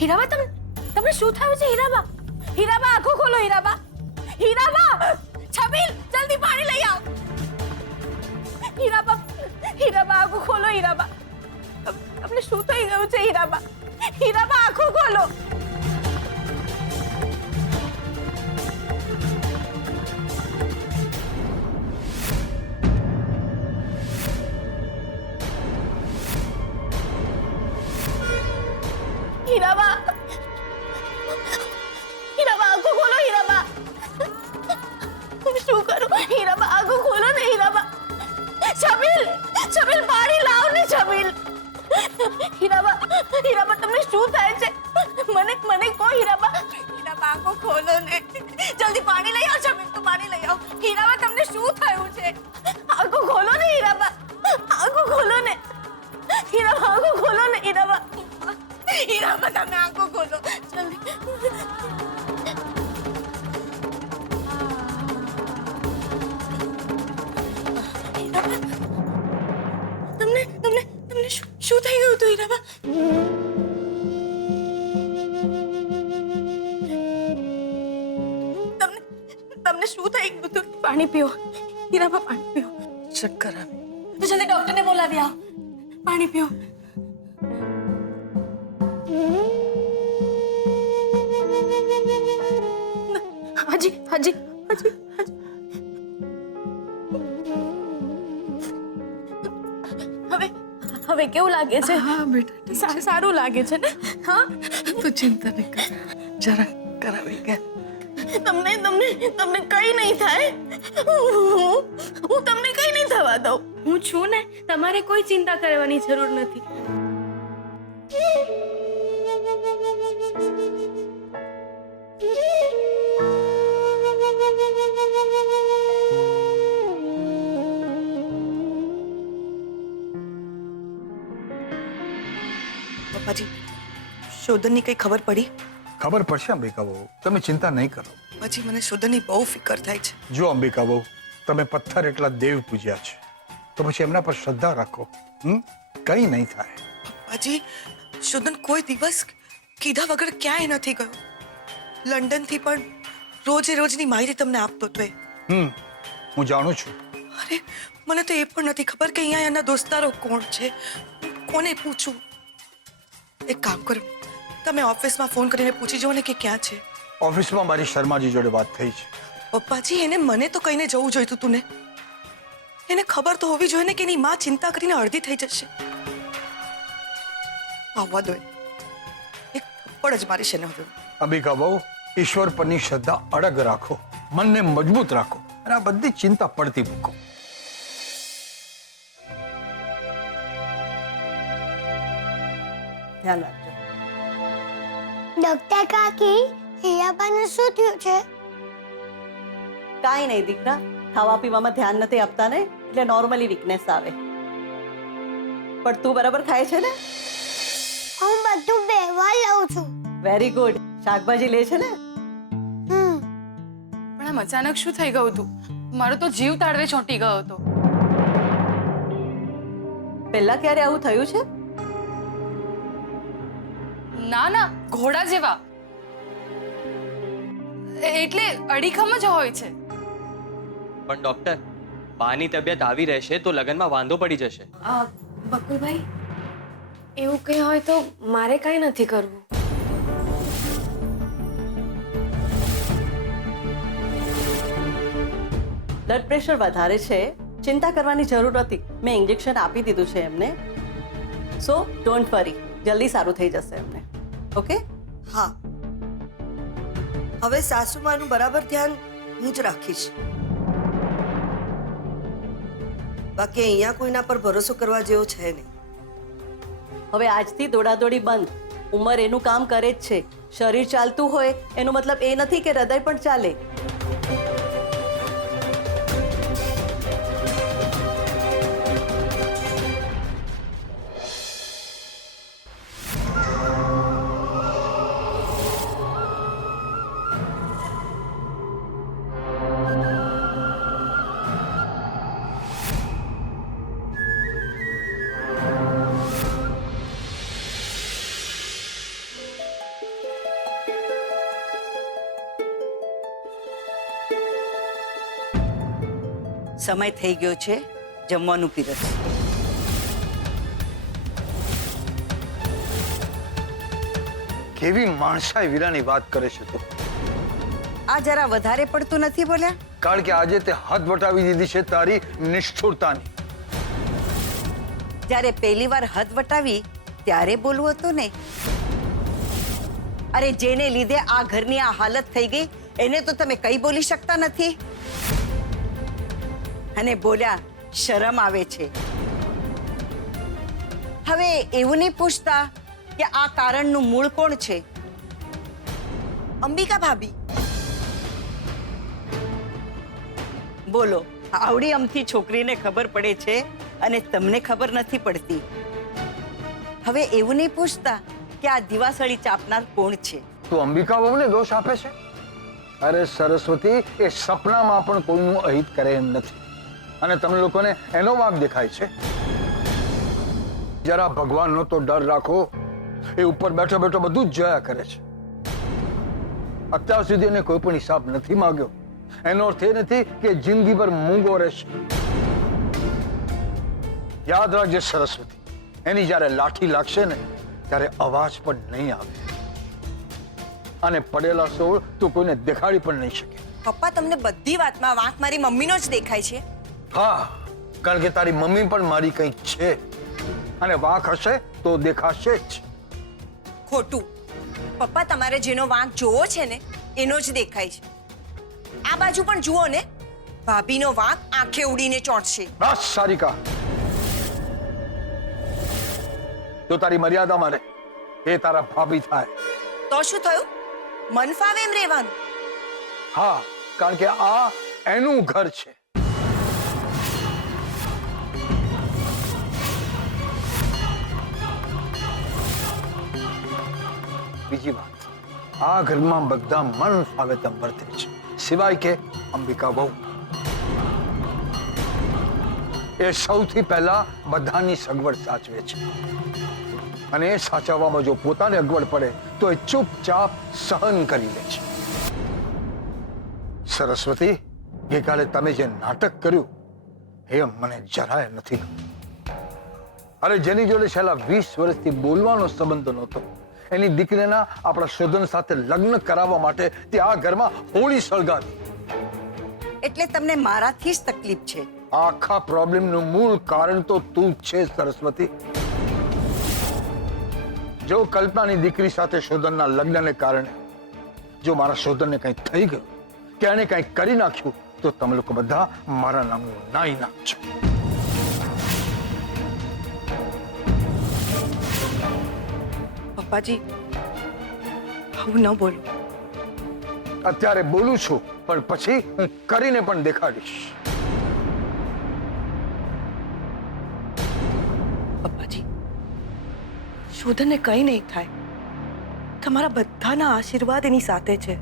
હીરાબા તમને શું થયું છે હીરાબા? હીરાબા આંખો ખોલો હીરાબા. હીરાબા છબીલ જલ્દી પાણી લઈ આવ. હીરાબા આંખો ખોલો હીરાબા. તમને શું થઈ ગયું છે હીરાબા? હીરાબા આંખો ખોલો. હીરાબા આંખો ખોલો હીરાબા. શું કરું હીરાબા? આંખો ખોલો ને હીરાબા. છબીલ પાણી લાવ ને છબીલ. હીરાબા તમને શું થાય છે? મને કહો હીરાબા. આંખો ખોલો ને જલ્દી પાણી લઈ આવ. છબીલ તું પાણી લઈ આવ. હીરાબા તમને શું થયું છે? આંખો ખોલો ને હીરાબા. આંખો ખોલો ને હીરાબા. આંખો ખોલો ને હીરાબા. તમે આંખો ખોલો જલ્દી. તમને શું થઈ ગયું હતું હીરાબા? તમને શું થઈ ગયું હતું? પાણી પીઓ હીરાબા, પાણી પીઓ. ચક્કર આવે તો જલ્દી ડોક્ટરને બોલાવી આવો. પાણી પીઓ. હાજી. હવે કેવું લાગે છે? હા બેટા, સારું લાગે છે ને? હા, તું ચિંતા નહીં કર, જરા કરાવી ગયા. તમને કઈ નહીં થાય. હું તમને કઈ નહીં થવા દઉં. હું છું ને, તમારે કોઈ ચિંતા કરવાની જરૂર નથી. પપ્પાજી, શોધનની કઈ ખબર પડી? ખબર પડશે અંબિકા બહુ, તમે ચિંતા નહીં કરો. પછી મને શોધનની બહુ ફિકર થાય છે. જો અંબિકા બહુ, તમે પથ્થર એટલા દેવ પૂજ્યા છે તો પછી એમના પર શ્રદ્ધા રાખો. કઈ નહીં થાય. પપ્પાજી, શોધન કોઈ દિવસ કીધા વગર ક્યાંય નથી ગયો. લંડનથી પણ રોજે રોજની માહિતી તમને આપતો હતો એ. હું જાણું છું. અરે, મને તો એ પણ નથી ખબર કે અહીંયા એના દોસ્તારો કોણ છે. કોને પૂછું? એક કામ કરો, તમે ઓફિસમાં ફોન કરીને પૂછી જુઓ ને કે ક્યાં છે. ઓફિસમાં મારી શર્માજી જોડે વાત થઈ છે. પપ્પાજી, એને મને તો કહીને જવું જોઈતું તું ને. એને ખબર તો હોવી જોઈએ ને કે એની માં ચિંતા કરીને અડધી થઈ જશે. આવવા દો, એક થપ્પડ જ મારી છે ને હવે. અંબિકા બહુ, ઈશ્વર પરની શ્રદ્ધા અડગ રાખો, મનને મજબૂત રાખો અને આ બધી ચિંતા પડતી મૂકો. ધ્યાન રાખજો. ડોક્ટર કાકી, હીરાબાને શું થયું છે? કાંઈ નહીં દીકરા, ખાવા પીવામાં ધ્યાન નથી આપતા ને એટલે નોર્મલી વીકનેસ આવે. પણ તું બરાબર ખાય છે ને? હું બધું બેવા લઉં છું. Very good. શાકભાજી લે છે ને? પણ આમ અચાનક શું થઈ ગયું હતું? મારો તો જીવ તાળવે ચોંટી ગયો હતો. પહેલા ક્યારે આવું થયું છે? ના, ઘોડા જેવા. એટલે અડીખમ જ હોય છે. પણ ડોક્ટર, બાની તબિયત આવી રહેશે તો લગનમાં વાંધો પડી જશે. બકુલભાઈ, એવું કંઈ હોય તો મારે કંઈ નથી કરવું. બ્લડ પ્રેશર વધારે છે, ચિંતા કરવાની જરૂર નથી. મેં ઇન્જેક્શન આપી દીધું છે એમને. સો ડોન્ટ વરી, જલ્દી સારું થઈ જશે એમને. ઓકે? હા, હવે સાસુમાનું બરાબર ધ્યાન હું જ રાખીશ. બાકી અહીંયા કોઈના પર ભરોસો કરવા જેવો છે નહીં. હવે આજથી દોડાદોડી બંધ. ઉંમર એનું કામ કરે જ છે. શરીર ચાલતું હોય એનો મતલબ એ નથી કે હૃદય પણ ચાલે. સમય થઈ ગયો છે જમવાનું પીરસ. કેવી માણસાઈ વીરાની વાત કરે છે તું. આ જરા વધારે પડતું નથી બોલ્યા? કારણ કે આજે તે હદ વટાવી દીધી છે તારી નિષ્ઠુરતાની. જ્યારે પહેલી વાર હદ વટાવી ત્યારે બોલવું હતું ને. અરે જેને લીધે આ ઘરની આ હાલત થઈ ગઈ એને તો તમે કઈ બોલી શકતા નથી. અને બોલ્યા શરમ આવે છે. હવે એવું નહીં પૂછતા કે આ કારણનું મૂળ કોણ છે? અંબિકા ભાભી. બોલો, આવડી અમથી છોકરીને ખબર પડે છે અને તમને ખબર નથી પડતી. હવે એવું નહીં પૂછતા કે આ દિવાસળી ચાપનાર કોણ છે? તું અંબિકા બહુને દોષ આપે છે? અરે સરસ્વતી, એ સપનામાં પણ કોઈનું અહિત કરે એમ નથી અને તમે લોકોને એનો વાંક દેખાય છે. જરા ભગવાનનો તો ડર રાખો. એ ઉપર બેઠો બેઠો બધું જ જોયા કરે છે. અત્યાર સુધી એને કોઈ પણ હિસાબ નથી માંગ્યો. એનો અર્થ એ નથી કે જિંદગીભર મૂંગો રહેશે. યાદ રાખજે સરસ્વતી, એની જ્યારે લાઠી લાગશે ને ત્યારે અવાજ પણ નહીં આવે અને પડેલા સોળ તું કોઈને દેખાડી પણ નહીં શકે. પપ્પા, તમને બધી વાતમાં વાંક મારી મમ્મીનો જ દેખાય છે. હા, કારણ કે તારી મમ્મી પણ મારી કંઈક છે અને વાંક હશે તો દેખાશે જ. ખોટું. પપ્પા, તમારે જેનો વાંક જોવો છે ને એનો જ દેખાય છે. આ બાજુ પણ જુઓ ને, ભાભીનો વાંક આંખે ઉડીને ચોંટશે. બસ સારિકા, તો તારી મર્યાદામાં રહે. એ તારા ભાભી થાય. તો શું થયું? મન ફાવે એમ રહેવાનું. હા, કારણ કે આ એનું ઘર છે. બીજી વાત, આ ઘરમાં બધા મન ફાવે તેમ વર્તે છે, સિવાય કે અંબિકા વહુ. એ સૌથી પહેલા બધાની સગવડ સાચવે છે અને એ સાચવવામાં જો પોતાને અગવડ પડે તો એ ચૂપચાપ સહન કરી લે છે. સરસ્વતી, ગઈકાલે તમે જે નાટક કર્યું એ મને જરાય નથી ગમ્યું. અરે જેની જોડે છેલ્લા 20 વર્ષથી બોલવાનો સંબંધ નહોતો, એની દીકરીના આપણા શોધન સાથે લગ્ન કરાવવા માટે તે આ ઘરમાં હોળી સળગાવી. એટલે તમને મારાથી જ તકલીફ છે? આખા પ્રોબ્લેમનું મૂળ કારણ તો તું જ છે સરસ્વતી. જો કલ્પનાની દીકરી સાથે શોધનના લગ્નને કારણે જો મારા શોધનને કંઈ થઈ ગયું કે એને કંઈ કરી નાખ્યું તો તમે લોકો બધા મારા નામનું નાઈ નાખજો. પપ્પાજી, આવું ન બોલો. અત્યારે બોલું છું પણ પછી હું કરીને પણ દેખાડીશ. પપ્પાજી, શોધનને કંઈ નહીં થાય. તમારા બધાના આશીર્વાદ એની સાથે છે.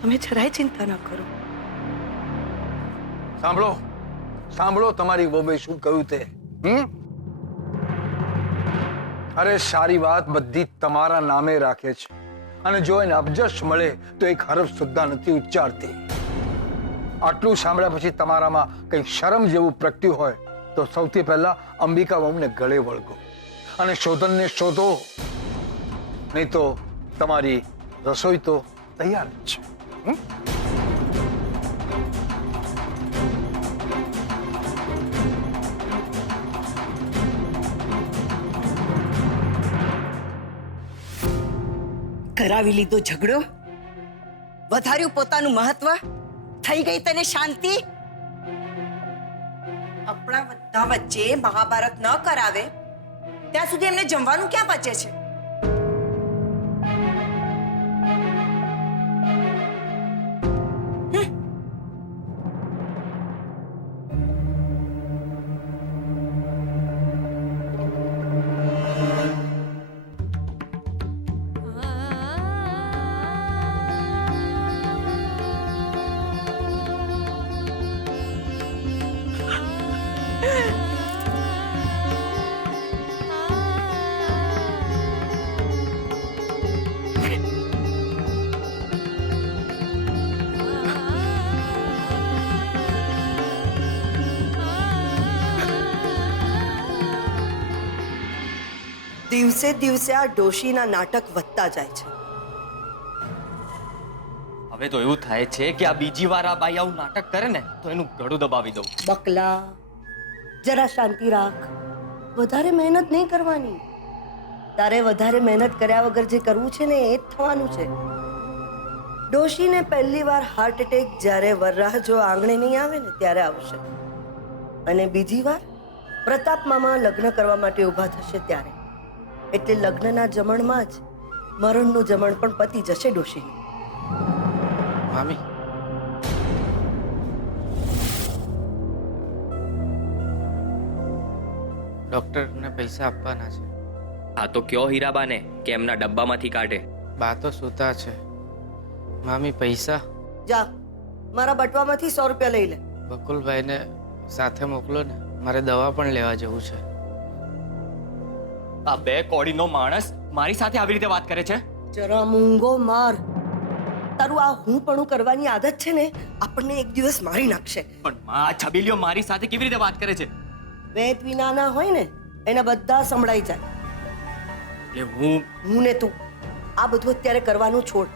તમે જરાય ચિંતા ન કરો. સાંભળો સાંભળો, તમારી વહુએ શું કહ્યું તે. અરે સારી વાત બધી તમારા નામે રાખે છે અને જો એને અબજશ મળે તો એક હરફ સુદ્ધા નથી ઉચ્ચારતી. આટલું સાંભળ્યા પછી તમારામાં કંઈક શરમ જેવું પ્રગટ્યું હોય તો સૌથી પહેલા અંબિકા વહુને ગળે વળગો અને શોધનને શોધો, નહીં તો તમારી રસોઈ તો તૈયાર જ છે. કરાવી લીધો ઝઘડો, વધાર્યું પોતાનું મહત્વ, થઈ ગઈ તને શાંતિ. આપણા બધા વચ્ચે મહાભારત ન કરાવે ત્યાં સુધી એમને જમવાનું ક્યાં પચે છે? દિવસે દિવસે આ ડોશીના નાટક વધતા જાય છે. હવે તો એવું થાય છે કે આ બીજી વાર આ બાઈ આવું નાટક કરે ને તો એનું ગળું દબાવી દઉં. બકલા, જરા શાંતિ રાખ. વધારે મહેનત નહીં કરવાની. તારે વધારે મહેનત કર્યા વગર જે કરવું છે ને એ જ થવાનું છે. ડોશીને પહેલી વાર હાર્ટ એટેક જ્યારે વરરાજો આંગણે નહીં આવે ને ત્યારે આવશે, અને બીજી વાર પ્રતાપ મામા લગ્ન કરવા માટે ઊભા થશે ત્યારે. એટલે લગ્નના જમણમાં જ મરણનું જમણ પણ પતી જશે ડોશીનું. મામી, ડોક્ટરને પૈસા આપવાના છે. હા તો કયો હીરાબાને કે એમના ડબ્બામાંથી કાઢે. બા તો સૂતા છે. મામી, પૈસા જા, મારા બટવામાંથી 100 રૂપિયા લઈ લે. બકુલભાઈને સાથે મોકલો ને, મારે દવા પણ લેવા જવું છે. આ બે કોડીનો માણસ મારી સાથે આવી રીતે વાત કરે છે. જરા મૂંગો માર. તારું આ હું પણ કરવાની આદત છે ને, આપણને એક દિવસ મારી નાખશે. પણ આ છબીલીઓ મારી સાથે કેવી રીતે વાત કરે છે? વેદ વિનાના હોય ને એને બધા સંભળાઈ જાય. એટલે હું ને તું આ બધું અત્યારે કરવાનું છોડ.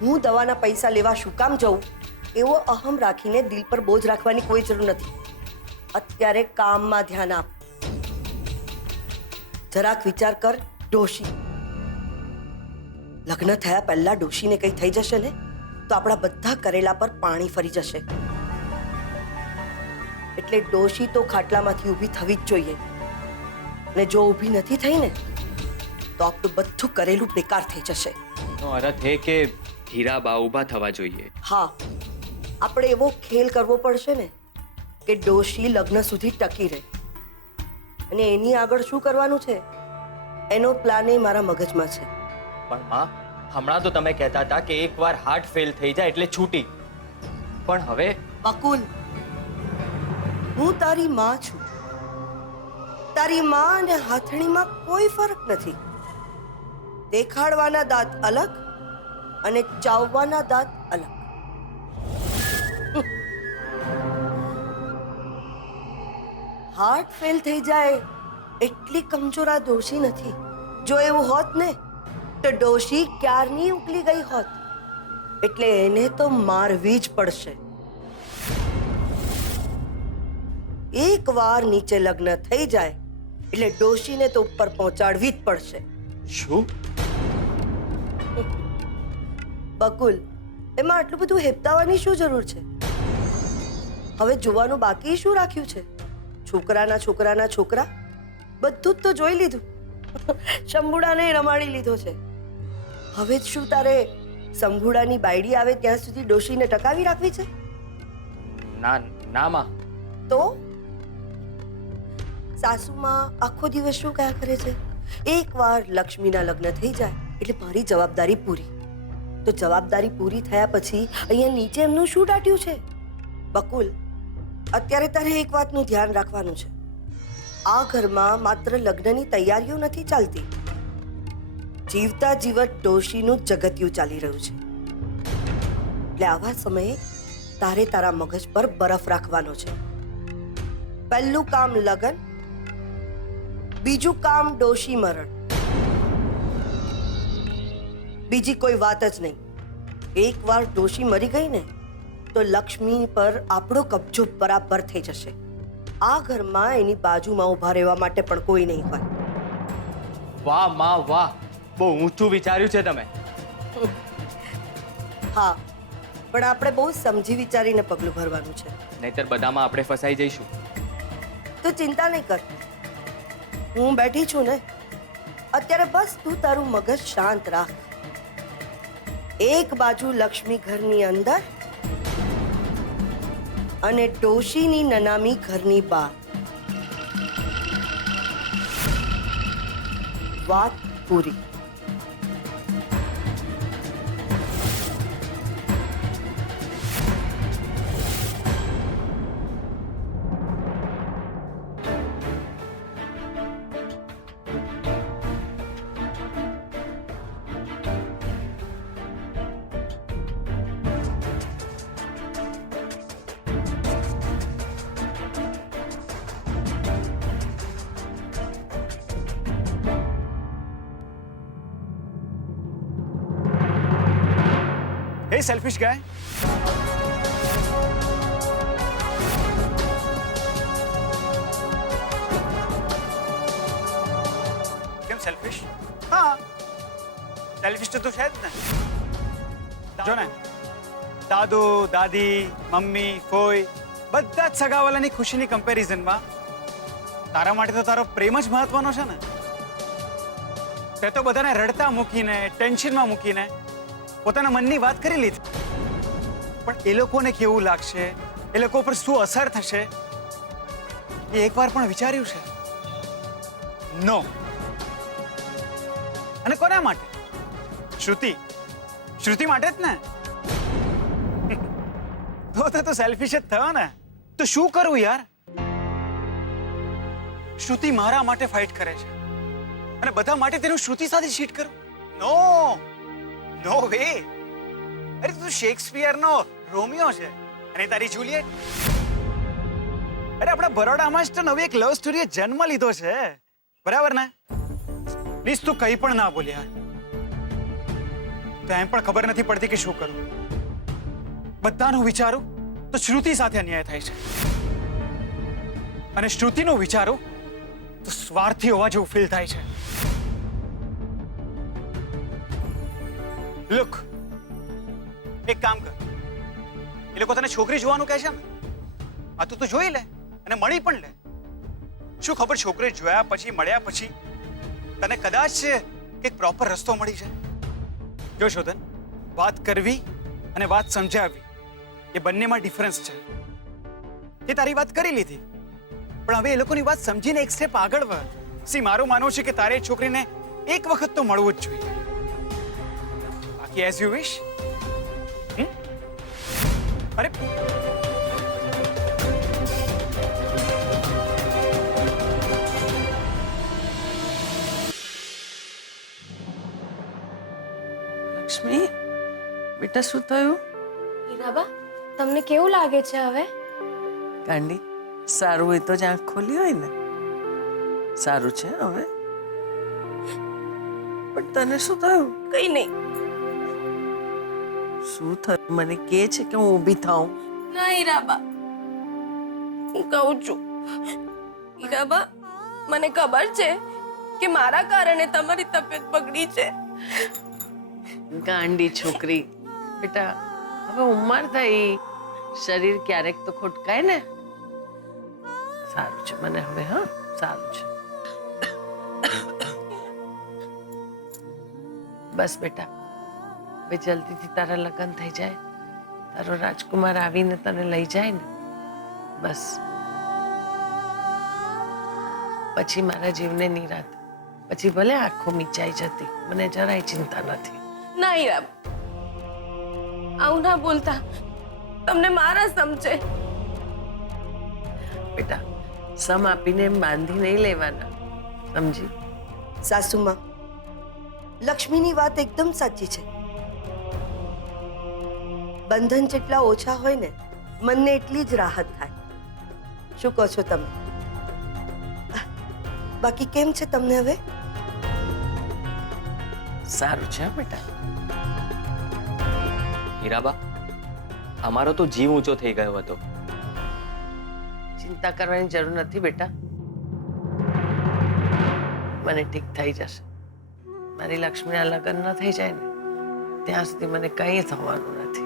હું દવાના પૈસા લેવા શું કામ જઉં એવો અહમ રાખીને દિલ પર બોજ રાખવાની કોઈ જરૂર નથી. અત્યારે કામમાં ધ્યાન આપ. જરાક વિચાર કર ડોશી. લગ્ન થયા પહેલા ડોશીને કંઈ થઈ જશે ને તો આપણા બધા કરેલા પર પાણી ફરી જશે. એટલે ડોશી તો ખાટલામાંથી ઊભી થવી જ જોઈએ, અને જો ઊભી નથી થઈ ને તો આપણું બધું કરેલું બેકાર થઈ જશે. નો અર્થ એ કે હીરાબા ઊભા થવા જોઈએ. હા, આપણે એવો ખેલ કરવો પડશે ને કે ડોશી લગ્ન સુધી ટકી રહે. અને એની આગળ શું કરવાનું છે એનો પ્લાન એ મારા મગજમાં છે. પણ માં, હમણાં તો તમે કહેતા હતા કે એકવાર હાર્ટ ફેલ થઈ જાય એટલે છૂટી. પણ હવે બકુલ, હું તારી માં છું. તારી માં અને હાથણીમાં કોઈ ફરક નથી. દેખાડવાના દાંત અલગ અને ચાવવાના દાંત અલગ. હાર્ટ ફેલ થઈ જાય એટલી કમજોર આ ડોશી નથી. જો એવું હોત ને તો ડોશી ક્યારની ઉકલી ગઈ હોત. એટલે એને તો મારવી જ પડશે. એકવાર નીચે લગ્ન થઈ જાય એટલે ડોશીને તો ઉપર પહોંચાડવી જ પડશે. શું? બકુલ, એમાં આટલું બધું હેપતાવાની શું જરૂર છે? હવે જોવાનું બાકી શું રાખ્યું છે? છોકરાના છોકરા બધું જ તો જોઈ લીધું. શંભુડાને રમાડી લીધો છે. હવે જ શું તારે શંભુડાની બાયડી આવે ત્યાં સુધી ડોશીને ટકાવી રાખવી છે? ના ના માં. તો સાસુમાં આખો દિવસ શું કયા કરે છે? એકવાર લક્ષ્મીના લગ્ન થઈ જાય એટલે મારી જવાબદારી પૂરી. તો જવાબદારી પૂરી થયા પછી અહીંયા નીચે એમનું શું દાટ્યું છે? બકુલ, અત્યારે તારે એક વાતનું ધ્યાન રાખવાનું છે. આ ઘરમાં માત્ર લગ્નની તૈયારીઓ નથી ચાલતી, જીવતા જીવત ડોશીનું જગતિયું ચાલી રહ્યું છે. એટલે આવા સમયે તારે તારા મગજ પર બરફ રાખવાનો છે. પહેલું કામ લગ્ન, બીજું કામ ડોશી મરણ. બીજી કોઈ વાત જ નહીં. એકવાર ડોશી મરી ગઈ ને તો લક્ષ્મી પર આપણો કબજો બરાબર થઈ જશે. આ ઘરમાં એની બાજુમાં ઊભા રહેવા માટે પણ કોઈ નહીં હોય. વાહ માં વાહ, બહુ ઊંચું વિચાર્યું છે તમે. હા, પણ આપણે બહુ સમજી વિચારીને પગલું ભરવાનું છે. નહીતર બધામાં આપણે ફસાઈ જઈશું. તું ચિંતા નહીં કર, હું બેઠી છું ને. અત્યારે બસ તું તારું મગજ શાંત રાખ. એક બાજુ લક્ષ્મી ઘરની અંદર અને ડોશીની નનામી ઘરની બહાર. વાત પૂરી. Hey, selfish guy. કેમ સેલ્ફિશ? હા, સેલ્ફિશ તો તું છે જ ને. જો ને, દાદુ, દાદી, મમ્મી, ફોઈ બધા જ સગાવાલાની ખુશીની કમ્પેરિઝનમાં તારા માટે તો તારો પ્રેમ જ મહત્વનો છે ને. તે તો બધાને રડતા મૂકીને, ટેન્શનમાં મૂકીને પોતાના મનની વાત કરી લીધી. પણ એ લોકોને કેવું લાગશે, એ લોકો પર શું અસર થશે, એ એકવાર પણ વિચાર્યું છે? નો. અને કોના માટે? શ્રુતિ માટે જ ને. તો સેલ્ફિશ જ થયો ને. તો શું કરું યાર? શ્રુતિ મારા માટે ફાઇટ કરે છે અને બધા માટે તેનું શ્રુતિ સાથે ચીટ કરું? નો વે. અરે તું શેક્સપિયરનો રોમિયો છે અને તારી જુલિયટ. અરે આપણા બરોડામાં જ તો નવી એક લવ સ્ટોરીએ જન્મ લીધો છે, બરાબર ને? પ્લીઝ તું કંઈ પણ ના બોલ યાર. તો એમ પણ ખબર નથી પડતી કે શું કરું. બધાનું વિચારું તો શ્રુતિ સાથે અન્યાય થાય છે અને શ્રુતિનું વિચારું તો સ્વાર્થી હોવા જેવું ફીલ થાય છે. લુક, એક કામ કર. એ લોકો તને છોકરી જોવાનું કહે છે ને, આ તું જોઈ લે અને મળી પણ લે. શું ખબર છોકરી જોયા પછી, મળ્યા પછી તને કદાચ એક પ્રોપર રસ્તો મળી જાય. જો શોધન, વાત કરવી અને વાત સમજાવવી એ બંનેમાં ડિફરન્સ છે. એ તારી વાત કરી લીધી, પણ હવે એ લોકોની વાત સમજીને એક સ્ટેપ આગળ વધ. સી, મારું માનવું છે કે તારે એ છોકરીને એક વખત તો મળવું જ જોઈએ. બાકી એઝ યુ વિશ. અરે લક્ષ્મી, બેટા શું થયું? હીરાબા, તમને કેવું લાગે છે હવે? ગાંડી, સારું હોય તો જ આંખ ખોલી હોય ને. સારું છે હવે? પણ તને શું થયું? કઈ નહીં. શું થયું મને કહે છે કે હું ઊભી થાઉં? ના હીરાબા, હું કહું છું. હીરાબા, મને ખબર છે કે મારા કારણે તમારી તબિયત બગડી છે. ગાંડી છોકરી, બેટા હવે ઉંમર થઈ, શરીર ક્યારેક તો ખોટકાય ને. સારું છે મને હવે. હા, સારું છે. બસ બેટા, હવે જલ્દીથી તારા લગ્ન થઈ જાય, તારો રાજકુમાર આવીને તને લઈ જાય ને, બસ પછી મારા જીવને નિરાંત. પછી ભલે આંખો મીચાઈ જતી, મને જરાય ચિંતા નથી. ના હીરાબા, આવું ના બોલતા. તમને મારા સમજે. બેટા, સમ આપીને એમ બાંધી નહીં લેવાના, સમજી? સાસુમાં, લક્ષ્મીની વાત એકદમ સાચી છે. બંધન જેટલા ઓછા હોય ને, મનને એટલી જ રાહત થાય. શું કહો છો તમે? બાકી કેમ છે તમને હવે? સારું છે બેટા. હીરાબા, અમારો તો જીવ ઊંચો થઈ ગયો હતો. ચિંતા કરવાની જરૂર નથી બેટા, મને ઠીક થઈ જશે. મારી લક્ષ્મીના લગ્ન ન થઈ જાય ને ત્યાં સુધી મને કંઈ થવાનું નથી.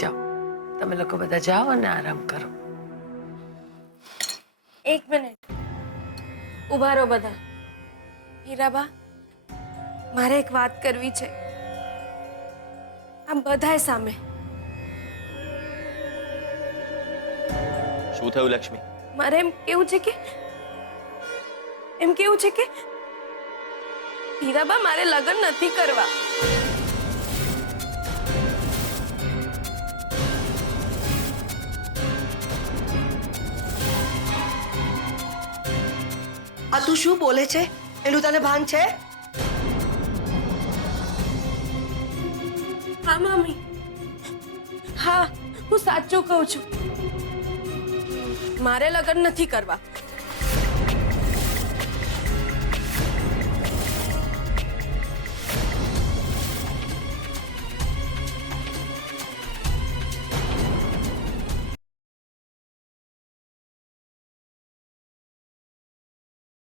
જાઓ, તમે લોકો બધા જાઓ અને આરામ કરો. એક મિનિટ ઉભા રહો બધા. હીરાબા, મારે એક વાત કરવી છે આમ બધાય સામે. શું થયું લક્ષ્મી? મારે એમ કેવું છે કે હીરાબા, મારે લગ્ન નથી કરવા. આ તું શું બોલે છે? એનું તને ભાન છે? હા મમ્મી, હા, હું સાચું કહું છું. મારે લગ્ન નથી કરવા.